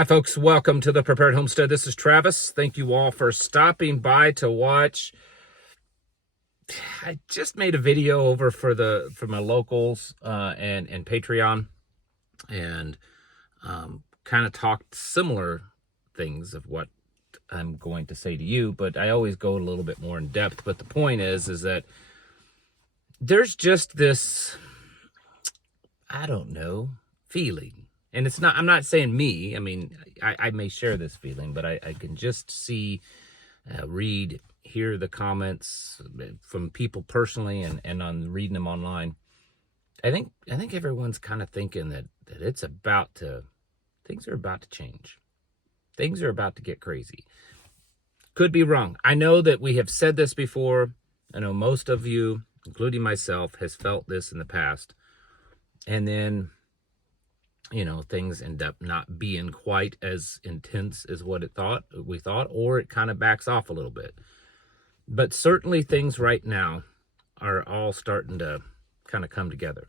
Hi, folks. Welcome to the Prepared Homestead. This is Travis. Thank you all for stopping by to watch. I just made a video over for my locals and Patreon, and kind of talked similar things of what I'm going to say to you, but I always go a little bit more in depth. But the point is that there's just this, I don't know, feeling. And it's not, I'm not saying me. I mean, I may share this feeling, but I can just see, read, hear the comments from people personally and on reading them online. I think everyone's kind of thinking that it's about to, things are about to change. Things are about to get crazy. Could be wrong. I know that we have said this before. I know most of you, including myself, has felt this in the past. And then, you know, things end up not being quite as intense as what we thought, or it kind of backs off a little bit. But certainly things right now are all starting to kind of come together.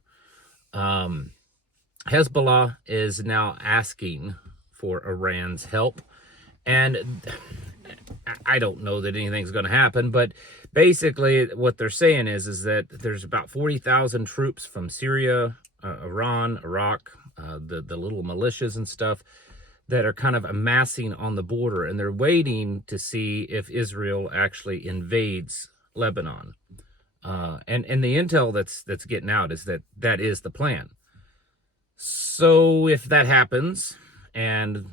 Hezbollah is now asking for Iran's help. And I don't know that anything's going to happen, but basically what they're saying is that there's about 40,000 troops from Syria, Iran, Iraq, the little militias and stuff that are kind of amassing on the border, and they're waiting to see if Israel actually invades Lebanon. And the intel that's getting out is that is the plan. So if that happens and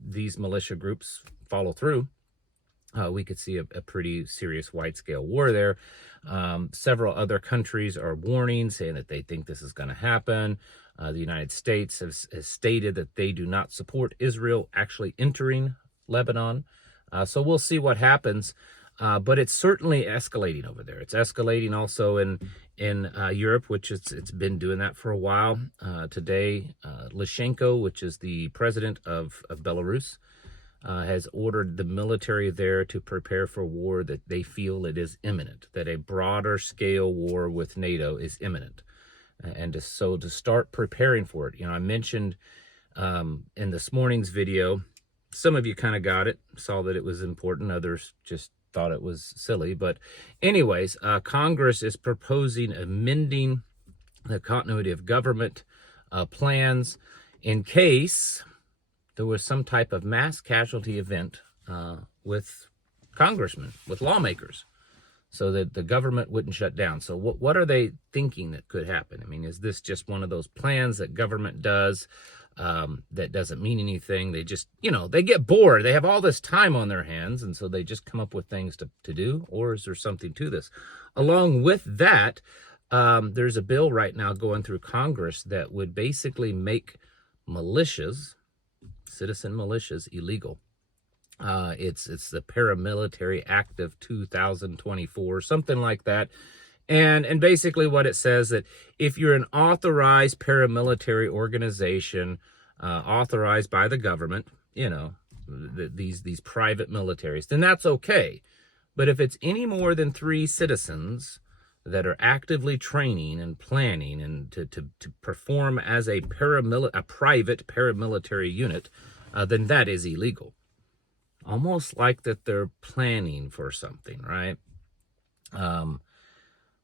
these militia groups follow through, we could see a pretty serious wide-scale war there. Several other countries are warning, saying that they think this is going to happen. The United States has stated that they do not support Israel actually entering Lebanon. So we'll see what happens. But it's certainly escalating over there. It's escalating also in Europe, which it's been doing that for a while. Today, Lyshenko, which is the president of Belarus, has ordered the military there to prepare for war that they feel it is imminent, that a broader scale war with NATO is imminent. And to start preparing for it. You know, I mentioned in this morning's video, some of you kind of got it, saw that it was important. Others just thought it was silly. But anyways, Congress is proposing amending the continuity of government plans in case there was some type of mass casualty event with congressmen, with lawmakers, so that the government wouldn't shut down. So what are they thinking that could happen? I mean, is this just one of those plans that government does that doesn't mean anything? They just, you know, they get bored. They have all this time on their hands, and so they just come up with things to do? Or is there something to this? Along with that, there's a bill right now going through Congress that would basically make militias, citizen militias, illegal. It's the Paramilitary Act of 2024, something like that. And basically what it says that if you're an authorized paramilitary organization, authorized by the government, you know, these private militaries, then that's okay. But if it's any more than 3 citizens that are actively training and planning and to perform as a private paramilitary unit, then that is illegal. Almost like that they're planning for something, right?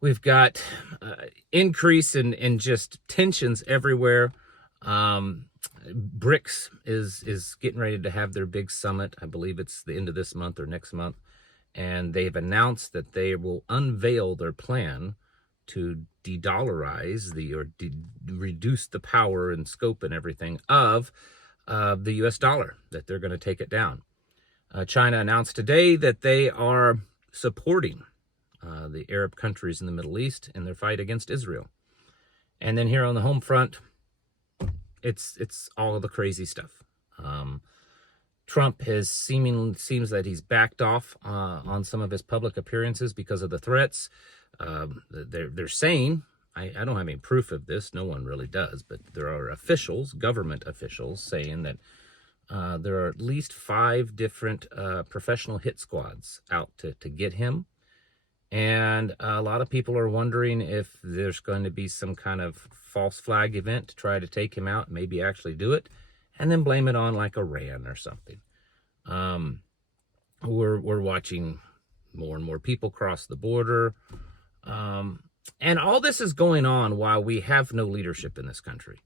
We've got increase in just tensions everywhere. BRICS is getting ready to have their big summit. I believe it's the end of this month or next month. And they've announced that they will unveil their plan to de-dollarize reduce the power and scope and everything of the US dollar, that they're going to take it down. China announced today that they are supporting the Arab countries in the Middle East in their fight against Israel. And then here on the home front, it's all of the crazy stuff. Trump seems that he's backed off on some of his public appearances because of the threats. They're saying, I don't have any proof of this, no one really does, but there are officials, government officials, saying that there are at least 5 different professional hit squads out to get him. And a lot of people are wondering if there's going to be some kind of false flag event to try to take him out, maybe actually do it. and then blame it on like Iran or something. We're watching more and more people cross the border. And all this is going on while we have no leadership in this country.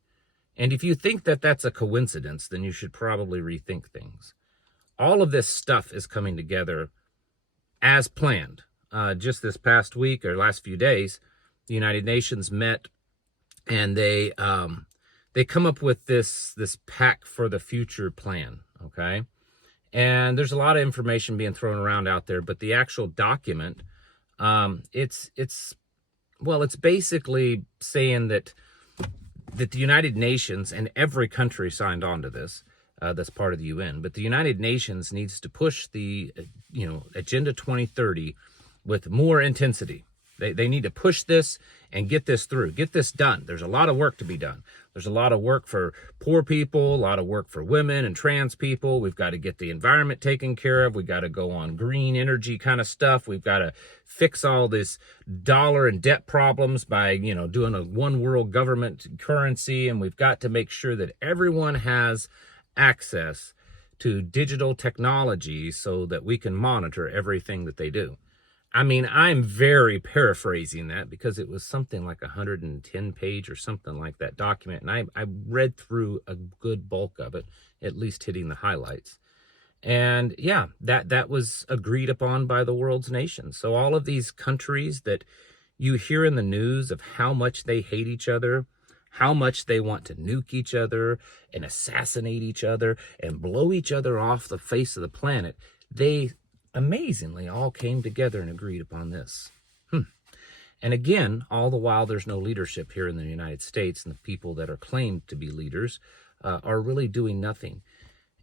And if you think that that's a coincidence, then you should probably rethink things. All of this stuff is coming together as planned. Just this past week or last few days, the United Nations met, and they come up with this Pact for the Future plan, okay? And there's a lot of information being thrown around out there, but the actual document, it's basically saying that the United Nations, and every country signed on to this, that's part of the UN, but the United Nations needs to push the, Agenda 2030 with more intensity. They need to push this and get this through, get this done. There's a lot of work to be done. There's a lot of work for poor people, a lot of work for women and trans people. We've got to get the environment taken care of. We've got to go on green energy kind of stuff. We've got to fix all this dollar and debt problems by, doing a one world government currency. And we've got to make sure that everyone has access to digital technology so that we can monitor everything that they do. I mean, I'm very paraphrasing that because it was something like 110 page or something like that document. And I read through a good bulk of it, at least hitting the highlights. And yeah, that was agreed upon by the world's nations. So all of these countries that you hear in the news of how much they hate each other, how much they want to nuke each other and assassinate each other and blow each other off the face of the planet, they amazingly all came together and agreed upon this. And again, all the while there's no leadership here in the United States, and the people that are claimed to be leaders are really doing nothing.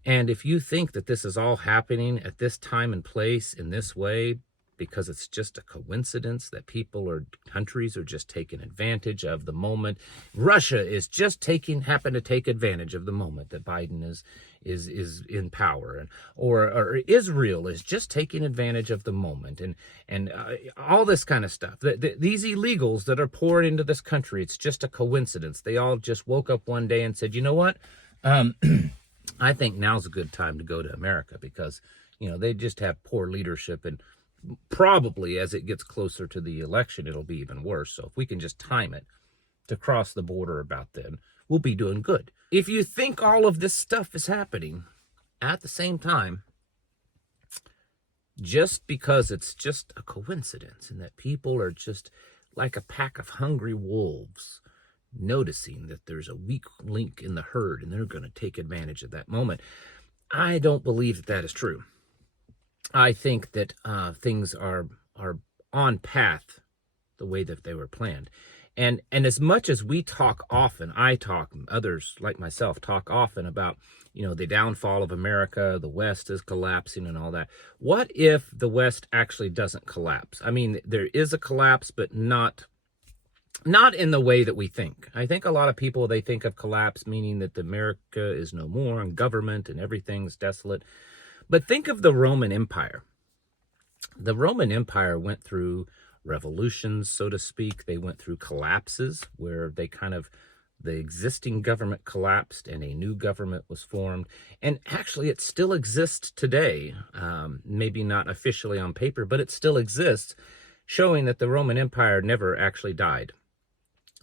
And if you think that this is all happening at this time and place in this way because it's just a coincidence that people or countries are just taking advantage of the moment, Russia is just happen to take advantage of the moment that Biden is in power, or Israel is just taking advantage of the moment, and all this kind of stuff. These illegals that are pouring into this country, it's just a coincidence. They all just woke up one day and said, you know what? I think now's a good time to go to America because, they just have poor leadership, and probably as it gets closer to the election, it'll be even worse. So if we can just time it to cross the border about then, we'll be doing good. If you think all of this stuff is happening at the same time, just because it's just a coincidence and that people are just like a pack of hungry wolves noticing that there's a weak link in the herd and they're going to take advantage of that moment, I don't believe that is true. I think that things are on path the way that they were planned. And as much as we talk often, others like myself talk often about, the downfall of America, the West is collapsing and all that. What if the West actually doesn't collapse? I mean, there is a collapse, but not in the way that we think. I think a lot of people, they think of collapse meaning that America is no more and government and everything's desolate. But think of the Roman Empire. The Roman Empire went through revolutions, so to speak. They went through collapses where the existing government collapsed and a new government was formed. And actually, it still exists today. Maybe not officially on paper, but it still exists, showing that the Roman Empire never actually died.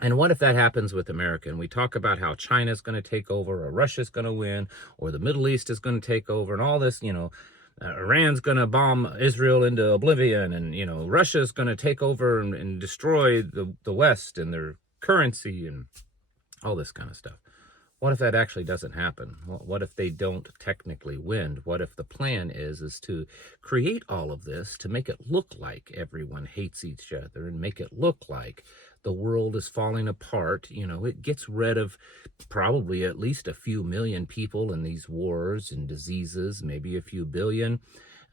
And what if that happens with America? And we talk about how China's going to take over, or Russia's going to win, or the Middle East is going to take over, and all this, Iran's going to bomb Israel into oblivion, and, Russia's going to take over and destroy the West and their currency and all this kind of stuff. What if that actually doesn't happen? What if they don't technically win? What if the plan is to create all of this to make it look like everyone hates each other and make it look like the world is falling apart? It gets rid of probably at least a few million people in these wars and diseases, maybe a few billion.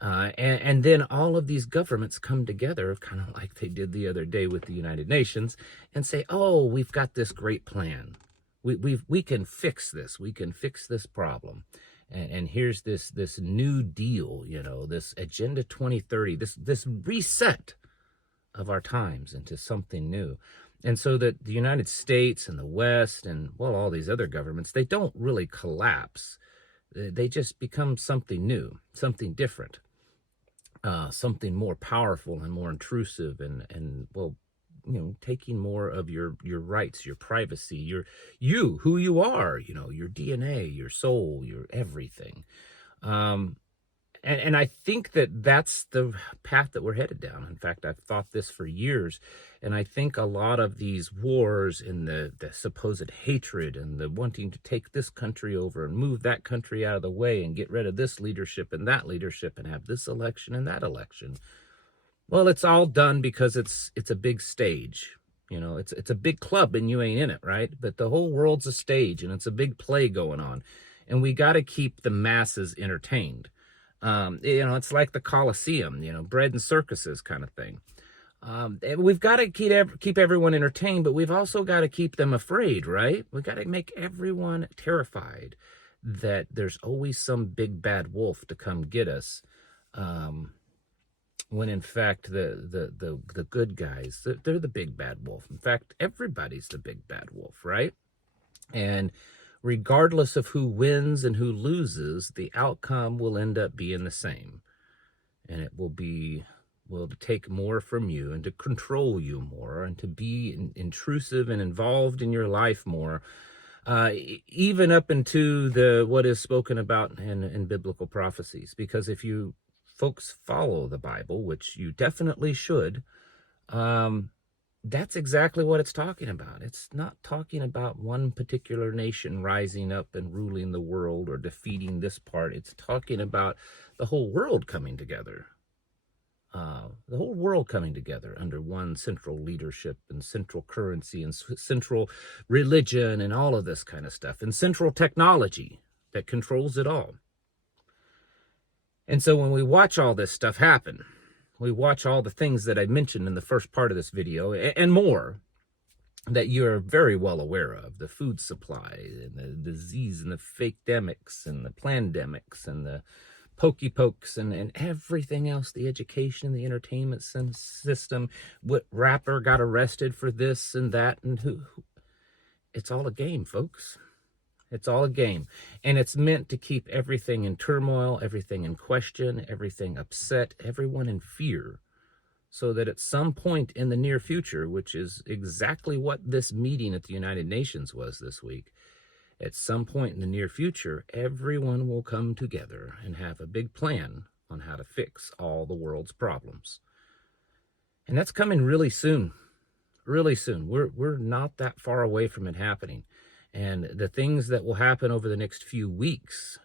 And then all of these governments come together, kind of like they did the other day with the United Nations, and say, oh, we've got this great plan. We can fix this. We can fix this problem. And here's this new deal, this Agenda 2030, this reset of our times into something new. And so that the United States and the West and, well, all these other governments, they don't really collapse. They just become something new, something different, something more powerful and more intrusive and well, taking more of your rights, your privacy, who you are, your DNA, your soul, your everything. And I think that that's the path that we're headed down. In fact, I've thought this for years, and I think a lot of these wars and the supposed hatred and the wanting to take this country over and move that country out of the way and get rid of this leadership and that leadership and have this election and that election, well, it's all done because it's a big stage. It's a big club and you ain't in it, right? But the whole world's a stage and it's a big play going on, and we got to keep the masses entertained. It's like the Colosseum, bread and circuses kind of thing. We've got to keep everyone entertained, but we've also got to keep them afraid, right? We've got to make everyone terrified that there's always some big bad wolf to come get us. When in fact the good guys, they're the big bad wolf. In fact, everybody's the big bad wolf, right? And regardless of who wins and who loses, the outcome will end up being the same. And it will be, well, to take more from you and to control you more and to be intrusive and involved in your life more, even up into what is spoken about in biblical prophecies. Because if you folks follow the Bible, which you definitely should, that's exactly what it's talking about. It's not talking about one particular nation rising up and ruling the world or defeating this part. It's talking about the whole world coming together. The whole world coming together under one central leadership and central currency and central religion and all of this kind of stuff, and central technology that controls it all. And so when we watch all this stuff happen, we watch all the things that I mentioned in the first part of this video and more that you're very well aware of: the food supply and the disease and the fake-demics and the plandemics and the pokey-pokes and everything else, the education, the entertainment system, what rapper got arrested for this and that, and who. It's all a game, folks. It's all a game. And it's meant to keep everything in turmoil, everything in question, everything upset, everyone in fear, so that at some point in the near future, which is exactly what this meeting at the United Nations was this week, at some point in the near future, everyone will come together and have a big plan on how to fix all the world's problems. And that's coming really soon. Really soon. We're not that far away from it happening. And the things that will happen over the next few weeks,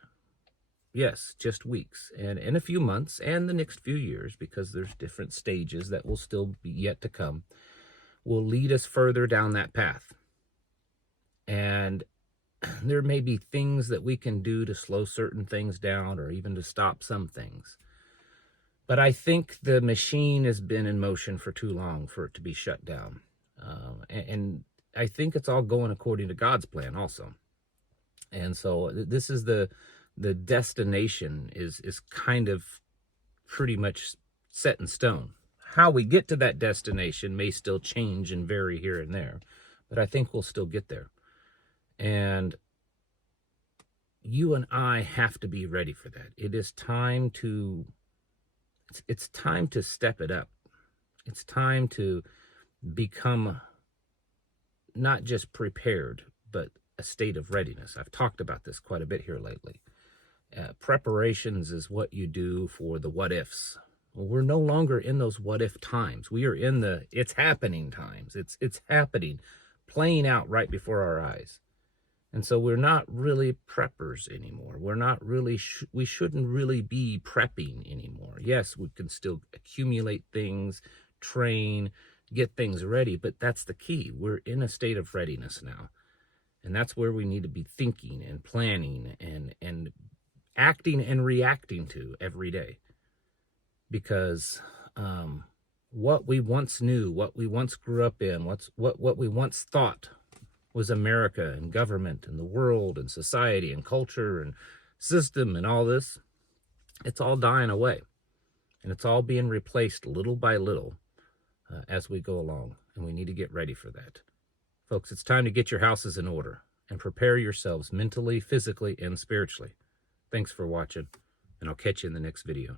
yes, just weeks, and in a few months, and the next few years, because there's different stages that will still be yet to come, will lead us further down that path. And there may be things that we can do to slow certain things down or even to stop some things. But I think the machine has been in motion for too long for it to be shut down. And I think it's all going according to God's plan also. And so this is the destination is kind of pretty much set in stone. How we get to that destination may still change and vary here and there, but I think we'll still get there. And you and I have to be ready for that. It is time to, it's time to step it up. It's time to become not just prepared, but a state of readiness. I've talked about this quite a bit here lately. Preparations is what you do for the what ifs. Well, we're no longer in those what if times. We are in the it's happening times. It's happening, playing out right before our eyes. And so we're not really preppers anymore. We're not really, we shouldn't really be prepping anymore. Yes, we can still accumulate things, train, get things ready, but that's the key. We're in a state of readiness now. And that's where we need to be thinking and planning and acting and reacting to every day. Because what we once knew, what we once grew up in, what we once thought was America and government and the world and society and culture and system and all this, it's all dying away. And it's all being replaced little by little as we go along, and we need to get ready for that. Folks, it's time to get your houses in order and prepare yourselves mentally, physically, and spiritually. Thanks for watching, and I'll catch you in the next video.